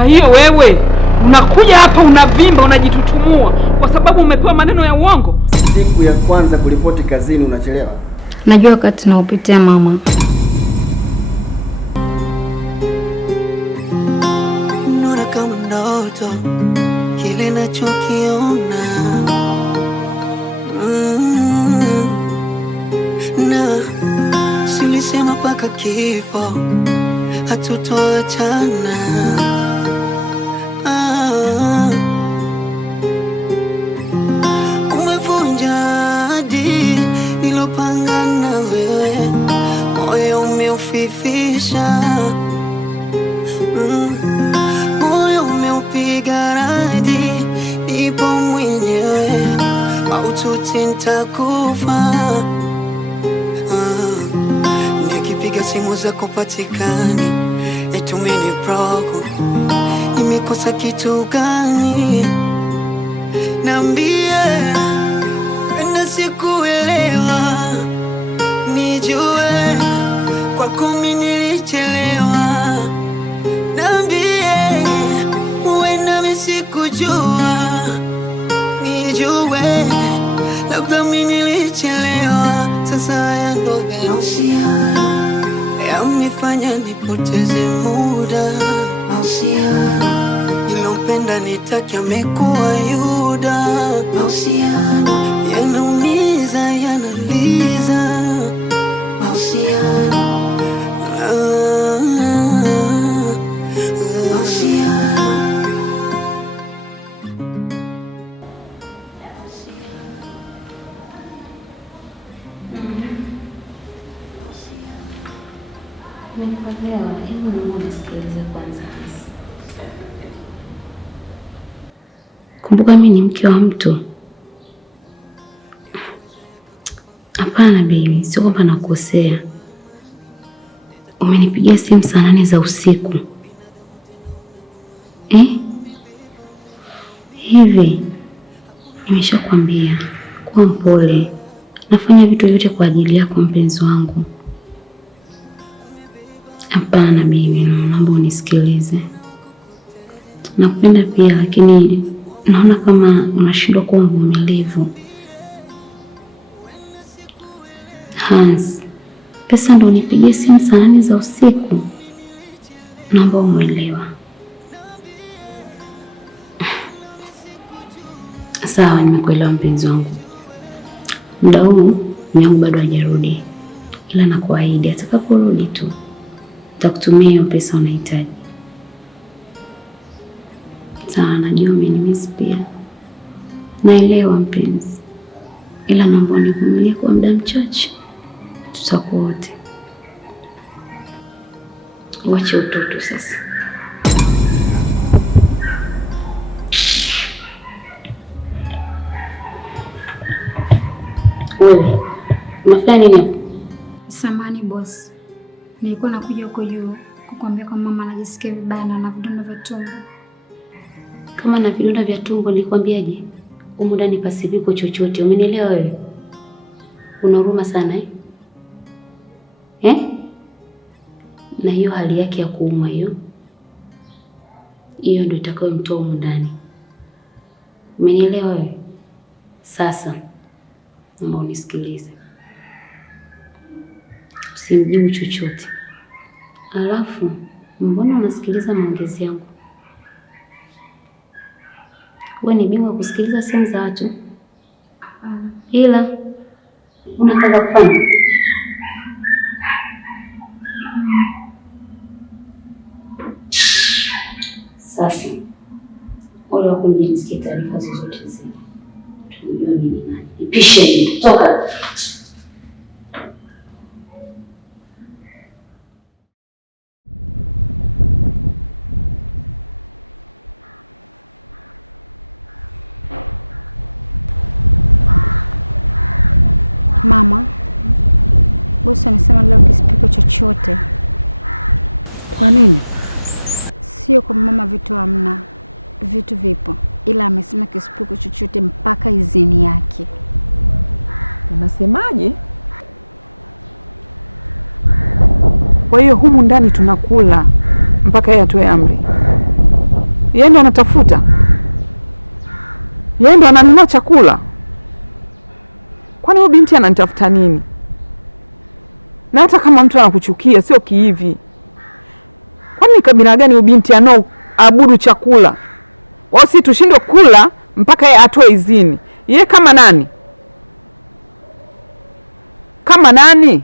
Kwa hiyo wewe unakuja hapa unavimba, unajitutumua kwa sababu umepewa maneno ya uongo. Siku ya kwanza kuripoti kazini unachelewa. Najua wakati naupitia mama. Nura kama ndoto kile nachokiona, na silisema paka kifo hatutoachana. Umevunja ahadi nilopanga na wewe, moyo umeufifisha, moyo umeupiga radi, nipo mwenyewe maututi nitakufa. Nikipiga simu za kupatikani, nitumeni progo, nimekosa kitu gani? Niambie, na sikuelewa, nijue kwako mimi nilichelewa. Niambie, uenda mimi sikujua, nijue labda mimi nilichelewa. Sasa haya ndo mahusiano yamefanya nipoteze muda, mahusiano nilompenda nitaki amekuwa Yuda, mahusiano yanaumiza yanaliza, mahusiano Nimekuelewa, hebu naomba nisikilize kwanza. Kumbuka mimi ni mke wa mtu. Hapana baby, sio kwamba nakosea. Umenipigia simu saa 8 za usiku. Hivi nimeshakwambia kuwa mpole. Nafanya vitu vyote kwa ajili yako mpenzi wangu. Hapana baby, naomba unisikilize. Nakupenda pia, lakini naona kama unashindwa kuwa mvumilivu. Hans, pesa ndo unipigie simu saa 8 za usiku. Naomba umuelewa. Sawa, nimekuelewa mpenzi wangu. Muda huu mwanangu bado hajarudi, ila nakuahidi atakaporudi tu nitakutumia hiyo pesa unahitaji. Sawa, najua umenimiss pia. Naelewa mpenzi, ila naomba univumilie kwa muda mchache, tutakuwa wote. Wache utoto sasa. Wewe unafanya nini? Samahani boss. Nilikuwa nakuja huko juu kukuambia kwa mama anajisikia vibaya na ana vidonda vya tumbo. Kama na vidonda vya tumbo nilikwambiaje? Humu ndani pasiviko chochote. Umenielewa wewe? Una huruma sana Na hiyo hali yake ya kuumwa hiyo ndio itakayomtoa humu ndani. Umenielewa wewe? Sasa naomba unisikilize. Usimjibu chochote. Alafu, mbona unasikiliza maongezi yangu? Wewe ni bingwa kusikiliza simu za watu? Ila una kazi kufanya. Sasa, wale wako nisikie taarifa zozote zile. Tujue mimi nani. Nipishe, toka. Mama, bosi amesema leo kisipiko chochote. Kwa nini? Sio kwa mama vitu hamna. Vitu vipo. Ila amesema kisipiko chochote mpaka izini yake. Unasemaje? Kwa hiyo humu ndani tunakula mpaka yeye atoe amri. Yeye ndo anatafuta, yeye ndo ananunua chakula. Kwani huyu binti ananitafuta nini? Na hata kama mtu anakuchukia sio kihivi. Kwani ni kabila gani huyu binti anaoabudu chakula? Wao si tushindwe kula mpaka yeye atoe izini. Yeye kama nani? Kama nani?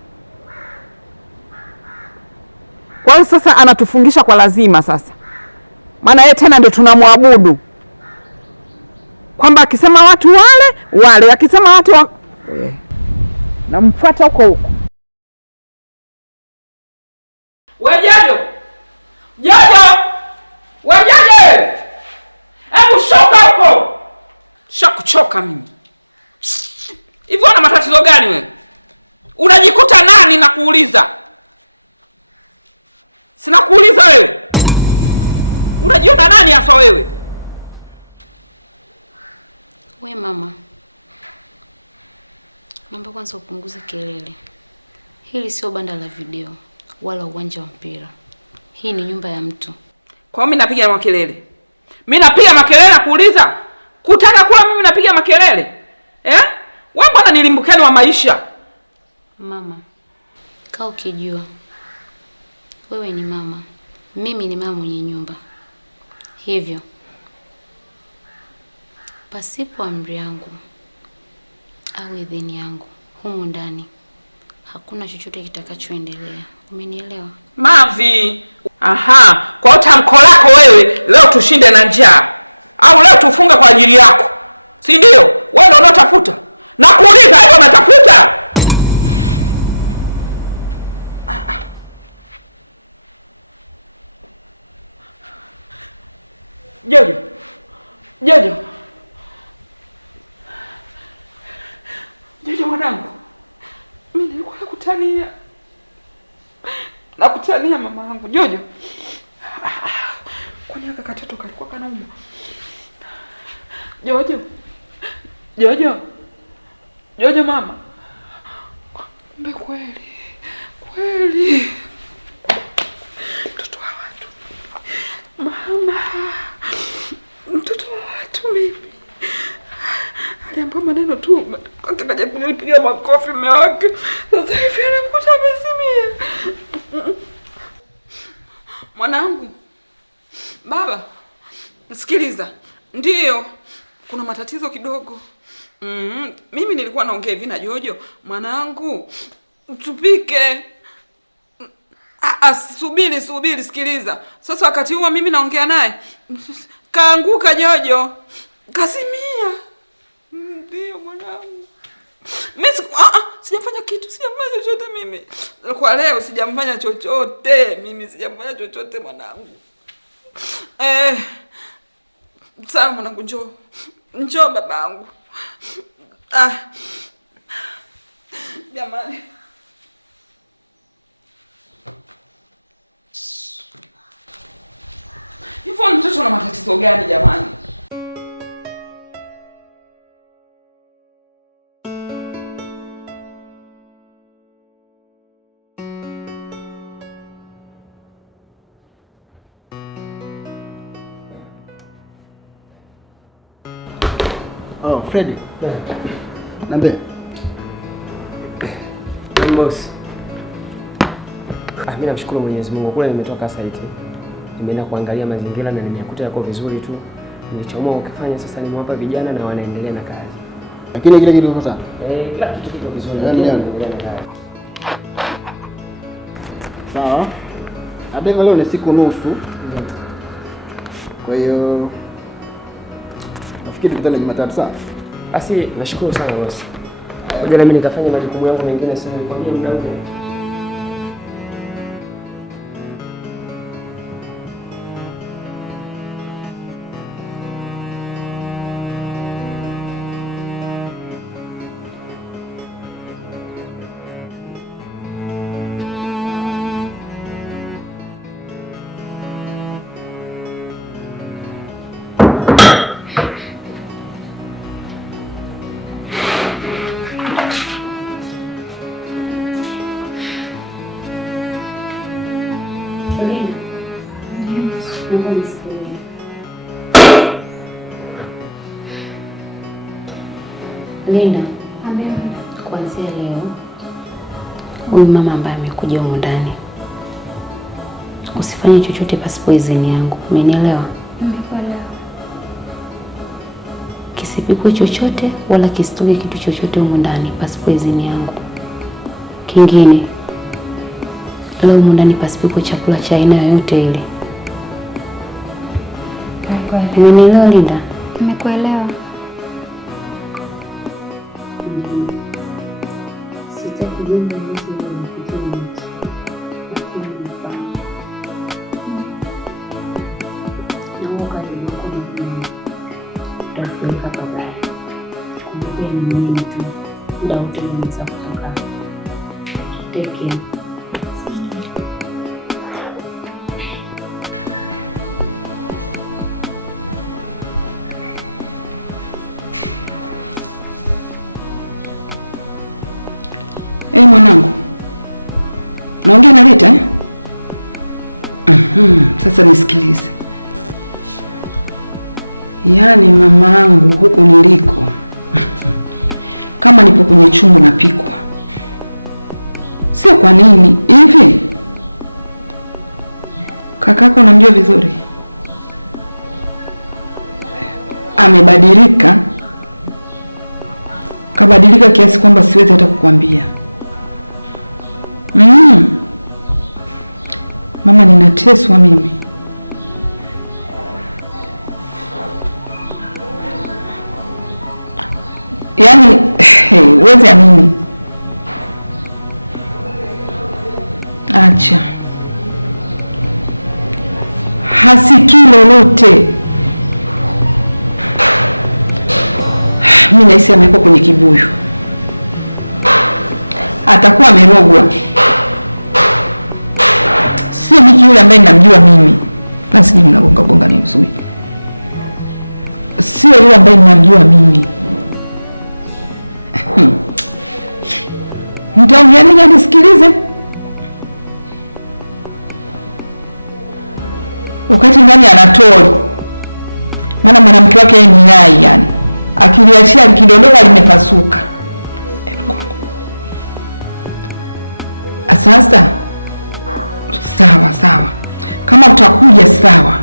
Kwa hiyo sasa anatufungisha kwa lazima sasa. Maana yeye tena ndio tunamwabudu. Kwamba akisema watu wale, akisema watu namfuata huko. Wewe Jojo! Wewe Jojo! Hebu shoka huko. Shakuchoka mimi. Hivi una matatizo gani wewe? Unajikuta nani na kuuliza? Sina kuuliza wewe. Unajiona nani hasa wewe? We mama, naomba kwanza upunguze kelele. Hili sio banda la video wala uwanja wa mpira. Hii ni nyumba ya mtu. Kwa hiyo mimi napiga makelele? Mimi napiga makelele na kuuliza? Kutaka kula mimi napiga makelele? Wewe bwana nilimbukeni wa maisha. Mama, kaa ukijua. Wewe ni mama. Mimi ni mama mwenye nyumba. Hivyo pasipo amri yangu au idhini yangu humu ndani hakuna chochote kitakachoendelea. Umenielewa? Mavi. Aha, kwa tamko lako wewe leo tushinde na njaa au leo tufunge kwa ajili yako. Si ndio? Wewe ndio unatafuta. Na kuuliza hapo unatafuta. Jojo mwanangu. Mimi nilikuwa nakutania mama yangu. Jojo. Kwani aka katoto kalikuwa kanauma? Jojo mama. Kumbe kweli. Mtoto wa watu. Mama. Mtoto wa watu mimi. Aliambiwa maneno tu, kaja kunipiga makofi mume wake. Sasa hivi anamkuta amezimia. Mwanangu. Baba, sikiliza. Ndiyo, kuna matatizo kidogo. Mimi nilikuwa naongea hivi na Jojo, mwanangu, tupike. Subiri, sikiliza. Sasa wakati huo mimi naongea naye, kaanguka Jojo. Kazimia. Ndio mwanangu. Mimi sijafanya kitu, sijafanya chochote mimi. Kwa leo sijamfanya chochote. Mimi sijamfanya chochote mwanangu. Sawa mwanangu, njoo babangu. Jamani. Hivyo mtoto una matatizo gani jamani? Oh, Freddy. Nambe. Boss. Mimi namshukuru Mwenyezi Mungu. Kule nimetoka site. Nimeenda kuangalia mazingira na nimekuta yako vizuri tu. Nilichoamua kufanya sasa ni mwapa vijana na wanaendelea na kazi. Lakini kile kitu sasa. Kila kitu kiko vizuri. Wanaendelea na kazi. Sawa. Hadi leo ni siku nusu. Kwa hiyo nafikiri tukutane Jumatatu sawa? Basi nashukuru sana boss. Ngoja na mimi nikafanya majukumu yangu mengine sasa nikwambie muda huo. Linda, kuanzia leo huyu mama ambaye amekuja humu ndani usifanye chochote pasipo idhini yangu. Umenielewa? Nimekuelewa. Kisipikwe chochote wala kisitoke kitu chochote humu ndani pasipo idhini yangu. Kingine, leo humu ndani pasipikwe chakula cha aina yoyote ile. Umenielewa Linda? Nimekuelewa. Sitaki jambo lolote linifikie mtu. Lakini nifahamu. Na ukaribu wako ni mimi. Utafurika pabaya. Kumpeni mimi tu. Muda wote unaweza kutoka. Take care. Mwanangu, naongea na Rita eh? Sasa nisikilize. Yaani mamangu huku niliko kama nipo kwenye chungu napikwa. Sio kwa nini hivi? Kakako unamjua vizuri, amebadilika, kabadilika kiasi kwamba siwezi hata kukwambia. Mama, ninateswa mimi. Yaani huwezi amini. Acha. Hasikii lolote. Mimi nahisi amewekwa kwenye kibuyu. Atakuwa amerogwa. Sio miki yule ambaye ninamjua mimi. Na siji mnagonga nini subiri. Sio yule ambaye ninamjua mimi. Nitaongea nini nisikilize? Wakati ndani anatoi. Maana mwanamke wake yeye ni yai yani. Akiliachia likidondoka limepasuka. Sasa sawa. Kama utakuja sawa.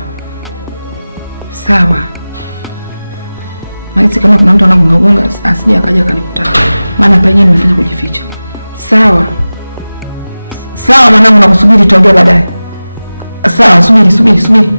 Maisi kama kuna mtu anagonga asije akaja akanikuta. Maana hapa yenyewe nimefanya kujificha. Sawa mwanangu, nakusubiri, tutaongea baadaye. Sawa, subiri.